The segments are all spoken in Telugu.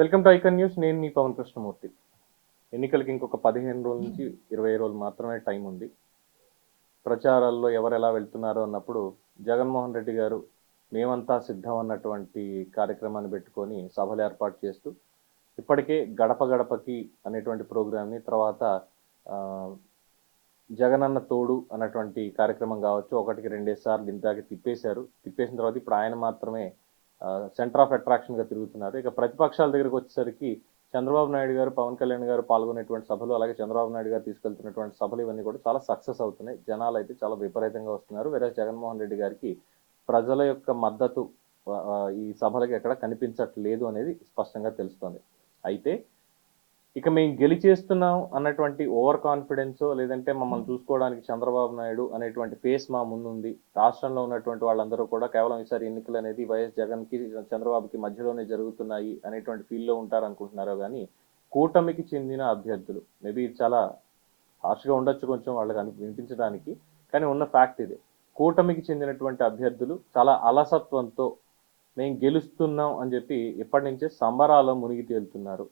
Welcome to icon news. నేను మీ పవన్ కృష్ణమూర్తి. ఎన్నికలకి ఇంకొక 15 రోజుల నుంచి 20 రోజులు మాత్రమే టైం ఉంది. ప్రచారాల్లో ఎవరు ఎలా వెళ్తున్నారో అన్నప్పుడు జగన్మోహన్ రెడ్డి గారు మేమంతా సిద్ధం అన్నటువంటి కార్యక్రమాన్ని పెట్టుకొని సభలు ఏర్పాటు చేస్తూ ఇప్పటికే గడప గడపకి అనేటువంటి ప్రోగ్రామ్ని, తర్వాత జగనన్న తోడు అన్నటువంటి కార్యక్రమం కావచ్చు, ఒకటికి 2 సార్లు ఇంతకి తిప్పేశారు. తిప్పేసిన తర్వాత ఇప్పుడు ఆయన మాత్రమే సెంటర్ ఆఫ్ అట్రాక్షన్గా తిరుగుతున్నారు. ఇక ప్రతిపక్షాల దగ్గరికి వచ్చేసరికి చంద్రబాబు నాయుడు గారు, పవన్ కళ్యాణ్ గారు పాల్గొనేటువంటి సభలు, అలాగే చంద్రబాబు నాయుడు గారు తీసుకెళ్తున్నటువంటి సభలు ఇవన్నీ కూడా చాలా సక్సెస్ అవుతున్నాయి. జనాలు అయితే చాలా విపరీతంగా వస్తున్నారు. వేరే జగన్మోహన్ రెడ్డి గారికి ప్రజల యొక్క మద్దతు ఈ సభలకి ఎక్కడ కనిపించట్లేదు అనేది స్పష్టంగా తెలుస్తోంది. అయితే ఇక మేము గెలిచేస్తున్నాం అన్నటువంటి ఓవర్ కాన్ఫిడెన్స్, లేదంటే మమ్మల్ని చూసుకోవడానికి చంద్రబాబు నాయుడు అనేటువంటి ఫేస్ మా ముందుంది. రాష్ట్రంలో ఉన్నటువంటి వాళ్ళందరూ కూడా కేవలం ఈసారి ఎన్నికలు అనేది వైఎస్ జగన్కి చంద్రబాబుకి మధ్యలోనే జరుగుతున్నాయి అనేటువంటి ఫీల్లో ఉంటారనుకుంటున్నారో కానీ కూటమికి చెందిన అభ్యర్థులు, మేబీ చాలా హార్ష్గా ఉండొచ్చు కొంచెం వాళ్ళకి వినిపించడానికి, కానీ ఉన్న ఫ్యాక్ట్ ఇదే. కూటమికి చెందినటువంటి అభ్యర్థులు చాలా అలసత్వంతో మేము గెలుస్తున్నాం అని చెప్పి ఇప్పటి నుంచే సంబరాల్లో మునిగి తేలుతున్నారు.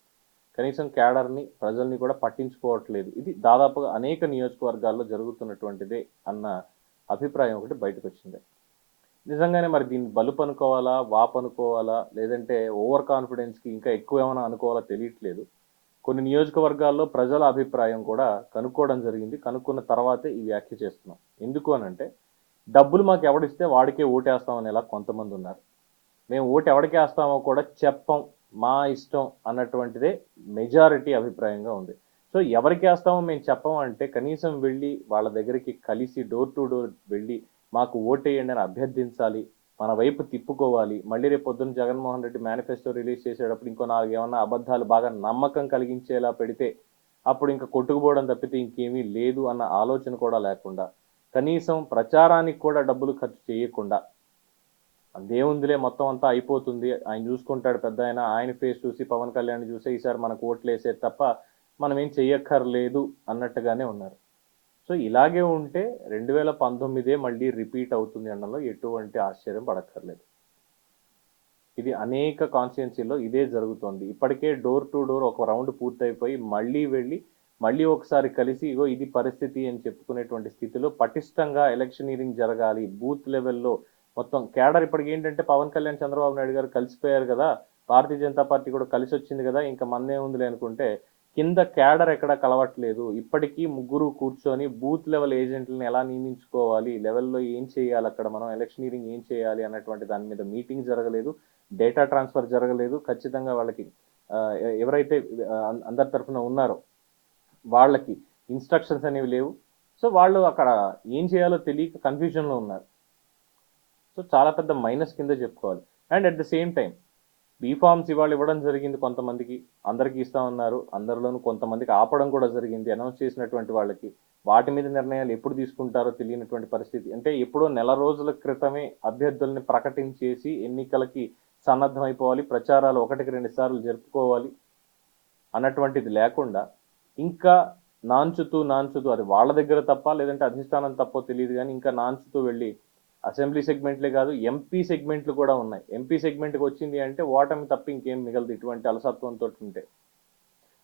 కనీసం క్యాడర్ని, ప్రజల్ని కూడా పట్టించుకోవట్లేదు. ఇది దాదాపుగా అనేక నియోజకవర్గాల్లో జరుగుతున్నటువంటిదే అన్న అభిప్రాయం ఒకటి బయటకు వచ్చింది. నిజంగానే మరి దీన్ని బలుపు అనుకోవాలా, వాప్ అనుకోవాలా, లేదంటే ఓవర్ కాన్ఫిడెన్స్కి ఇంకా ఎక్కువ ఏమైనా అనుకోవాలా తెలియట్లేదు. కొన్ని నియోజకవర్గాల్లో ప్రజల అభిప్రాయం కూడా కనుక్కోవడం జరిగింది. కనుక్కున్న తర్వాతే ఈ వ్యాఖ్య చేస్తున్నాం. ఎందుకు అనంటే, డబ్బులు మాకు ఎవడిస్తే వాడికే ఓటేస్తామనేలా కొంతమంది ఉన్నారు. మేము ఓటు ఎవరికి వేస్తామో కూడా చెప్పం, మా ఇష్టం అన్నటువంటిదే మెజారిటీ అభిప్రాయంగా ఉంది. సో ఎవరికి వేస్తామో మేము చెప్పం అంటే కనీసం వెళ్ళి వాళ్ళ దగ్గరికి కలిసి డోర్ టు డోర్ వెళ్ళి మాకు ఓటేయండి అని అభ్యర్థించాలి, మన వైపు తిప్పుకోవాలి. మళ్ళీ రేపు పొద్దున్న జగన్మోహన్ రెడ్డి మేనిఫెస్టో రిలీజ్ చేసేటప్పుడు ఇంకో 4 ఏమన్నా అబద్ధాలు బాగా నమ్మకం కలిగించేలా పెడితే అప్పుడు ఇంకా కొట్టుకుపోవడం తప్పితే ఇంకేమీ లేదు అన్న ఆలోచన కూడా లేకుండా, కనీసం ప్రచారానికి కూడా డబ్బులు ఖర్చు చేయకుండా, దేవుందిలే మొత్తం అంతా అయిపోతుంది, ఆయన చూసుకుంటాడు పెద్ద ఆయన ఫేస్ చూసి పవన్ కళ్యాణ్ చూసే ఈసారి మనకు ఓట్లు వేసేది తప్ప మనం ఏం చెయ్యక్కర్లేదు అన్నట్టుగానే ఉన్నారు. సో ఇలాగే ఉంటే 2019 మళ్ళీ రిపీట్ అవుతుంది అనడంలో ఎటువంటి ఆశ్చర్యం పడక్కర్లేదు. ఇది అనేక కాన్స్టిట్యున్సీలో ఇదే జరుగుతోంది. ఇప్పటికే డోర్ టు డోర్ ఒక రౌండ్ పూర్తయిపోయి మళ్ళీ వెళ్ళి మళ్ళీ ఒకసారి కలిసి ఇగో ఇది పరిస్థితి అని చెప్పుకునేటువంటి స్థితిలో పటిష్టంగా ఎలక్షనీరింగ్ జరగాలి. బూత్ లెవెల్లో మొత్తం క్యాడర్ ఇప్పటికి ఏంటంటే పవన్ కళ్యాణ్, చంద్రబాబు నాయుడు గారు కలిసిపోయారు కదా, భారతీయ జనతా పార్టీ కూడా కలిసి వచ్చింది కదా, ఇంకా మందే ఉందిలే అనుకుంటే కింద క్యాడర్ ఎక్కడ కలవట్లేదు. ఇప్పటికీ ముగ్గురు కూర్చొని బూత్ లెవెల్ ఏజెంట్లను ఎలా నియమించుకోవాలి, లెవెల్లో ఏం చేయాలి, అక్కడ మనం ఎలక్షనీరింగ్ ఏం చేయాలి అన్నటువంటి దాని మీద మీటింగ్ జరగలేదు, డేటా ట్రాన్స్ఫర్ జరగలేదు. ఖచ్చితంగా వాళ్ళకి ఎవరైతే అందరి తరఫున ఉన్నారో వాళ్ళకి ఇన్స్ట్రక్షన్స్ అనేవి లేవు. సో వాళ్ళు అక్కడ ఏం చేయాలో తెలియక కన్ఫ్యూజన్లో ఉన్నారు. సో చాలా పెద్ద మైనస్ కింద చెప్పుకోవాలి. And at the same time BPharms ఇవాళ ఇవ్వడం జరిగింది కొంతమందికి, అందరికీ ఇస్తామన్నారు. అందరిలోనూ కొంతమందికి ఆపడం కూడా జరిగింది అనౌన్స్ చేసినటువంటి వాళ్ళకి. వాటి మీద నిర్ణయాలు ఎప్పుడు తీసుకుంటారో తెలియనటువంటి పరిస్థితి. అంటే ఎప్పుడో నెల రోజుల క్రితమే అభ్యర్థుల్ని ప్రకటించేసి ఎన్నికలకి సన్నద్ధమైపోవాలి, ప్రచారాలు 1-2 సార్లు జరుపుకోవాలి అన్నటువంటిది లేకుండా ఇంకా నాంచుతూ అది వాళ్ళ దగ్గర తప్ప లేదంటే అధిష్టానం తప్పో తెలియదు కానీ ఇంకా నాంచుతూ వెళ్ళి అసెంబ్లీ సెగ్మెంట్లే కాదు ఎంపీ సెగ్మెంట్లు కూడా ఉన్నాయి. ఎంపీ సెగ్మెంట్కి వచ్చింది అంటే ఓటమి తప్ప ఇంకేం మిగలదు ఇటువంటి అలసత్వంతో ఉంటే.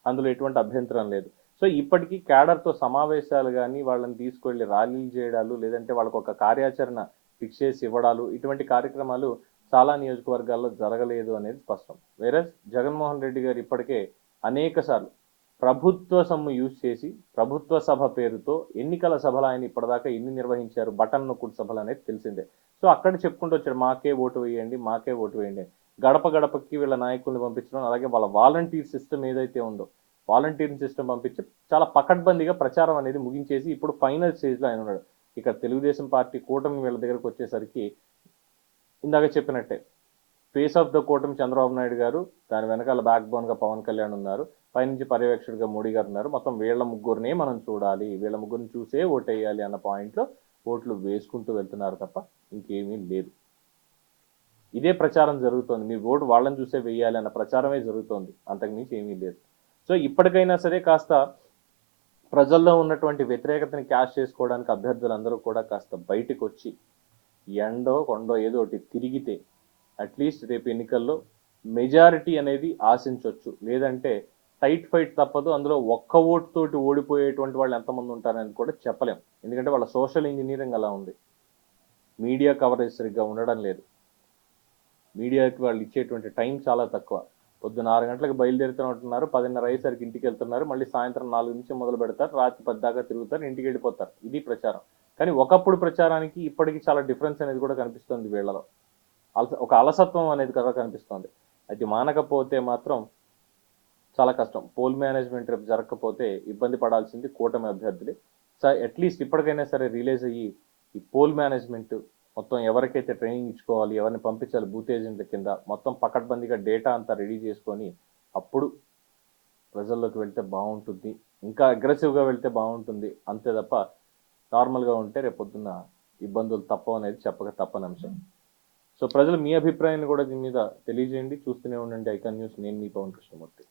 అందులో ఎటువంటి అభ్యంతరం లేదు. సో ఇప్పటికీ క్యాడర్తో సమావేశాలు కానీ, వాళ్ళని తీసుకెళ్లి ర్యాలీలు చేయడాలు, లేదంటే వాళ్ళకు ఒక కార్యాచరణ ఫిక్స్ చేసి ఇవ్వడాలు, ఇటువంటి కార్యక్రమాలు చాలా నియోజకవర్గాల్లో జరగలేదు అనేది స్పష్టం. వేరే జగన్మోహన్ రెడ్డి గారు ఇప్పటికే అనేక సార్లు ప్రభుత్వ సొమ్ము యూజ్ చేసి ప్రభుత్వ సభ పేరుతో ఎన్నికల సభలు ఆయన ఇప్పటిదాకా ఎన్ని నిర్వహించారు, బటన్ నొక్కుడు సభలు అనేది తెలిసిందే. సో అక్కడ చెప్పుకుంటూ వచ్చాడు మాకే ఓటు వేయండి, మాకే ఓటు వేయండి. గడప గడపకి వీళ్ళ నాయకుల్ని పంపించడం, అలాగే వాళ్ళ వాలంటీర్ సిస్టమ్ ఏదైతే ఉందో వాలంటీరింగ్ సిస్టమ్ పంపించి చాలా పకడ్బందీగా ప్రచారం అనేది ముగించేసి ఇప్పుడు ఫైనల్ స్టేజ్లో ఆయన ఉన్నాడు. ఇక్కడ తెలుగుదేశం పార్టీ కూటమి వీళ్ళ దగ్గరకు వచ్చేసరికి ఇందాక చెప్పినట్టే ఫేస్ ఆఫ్ ద కూటమి చంద్రబాబు నాయుడు గారు, దాని వెనకాల బ్యాక్ బోన్గా పవన్ కళ్యాణ్ ఉన్నారు, పైనుంచి పర్యవేక్షకుడిగా మోడీ గారు ఉన్నారు. మొత్తం వీళ్ళ ముగ్గురినే మనం చూడాలి, వీళ్ళ ముగ్గురిని చూసే ఓటేయాలి అన్న పాయింట్లో ఓట్లు వేసుకుంటూ వెళ్తున్నారు తప్ప ఇంకేమీ లేదు. ఇదే ప్రచారం జరుగుతోంది. మీ ఓటు వాళ్ళని చూసే వేయాలి అన్న ప్రచారమే జరుగుతోంది, అంతకుమించి ఏమీ లేదు. సో ఇప్పటికైనా సరే కాస్త ప్రజల్లో ఉన్నటువంటి వ్యతిరేకతని క్యాష్ చేసుకోవడానికి అభ్యర్థులందరూ కూడా కాస్త బయటకు వచ్చి ఎండో కొండో ఏదో ఒకటి తిరిగితే అట్లీస్ట్ రేపు ఎన్నికల్లో మెజారిటీ అనేది ఆశించవచ్చు. లేదంటే టైట్ ఫైట్ తప్పదు. అందులో ఒక్క ఓటు తోటి ఓడిపోయేటువంటి వాళ్ళు ఎంతమంది ఉంటారనేది కూడా చెప్పలేం. ఎందుకంటే వాళ్ళ సోషల్ ఇంజనీరింగ్ అలా ఉంది. మీడియా కవరేజ్ సరిగ్గా ఉండడం లేదు. మీడియాకి వాళ్ళు ఇచ్చేటువంటి టైం చాలా తక్కువ. పొద్దున 6 గంటలకు బయలుదేరుతున్నట్టున్నారు, 10:30 అయ్యేసరికి ఇంటికి వెళ్తున్నారు, మళ్ళీ సాయంత్రం 4 నుంచి మొదలు పెడతారు, రాత్రి 10 దాకా తిరుగుతారు, ఇంటికి వెళ్ళిపోతారు. ఇది ప్రచారం. కానీ ఒకప్పుడు ప్రచారానికి ఇప్పటికి చాలా డిఫరెన్స్ అనేది కూడా కనిపిస్తుంది వీళ్ళలో. ఒక అలసత్వం అనేది కదా కనిపిస్తుంది. అది మానకపోతే మాత్రం చాలా కష్టం. పోల్ మేనేజ్మెంట్ రేపు జరగకపోతే ఇబ్బంది పడాల్సింది కూటమి అభ్యర్థులే. అట్లీస్ట్ ఇప్పటికైనా సరే రిలీజ్ అయ్యి ఈ పోల్ మేనేజ్మెంట్ మొత్తం ఎవరికైతే ట్రైనింగ్ ఇచ్చుకోవాలి, ఎవరిని పంపించాలి బూత్ ఏజెంట్ల కింద మొత్తం పకడ్బందీగా డేటా అంతా రెడీ చేసుకొని అప్పుడు ప్రజల్లోకి వెళ్తే బాగుంటుంది. ఇంకా అగ్రెసివ్గా వెళ్తే బాగుంటుంది. అంతే తప్ప నార్మల్గా ఉంటే రేపొద్దున్న ఇబ్బందులు తప్పవు అనేది చెప్పక తప్పని అంశం. సో ప్రజలు మీ అభిప్రాయాన్ని కూడా దీని మీద తెలియజేయండి. చూస్తూనే ఉండండి ఐకాన్ న్యూస్. నేను మీ పవన్ కృష్ణమూర్తి.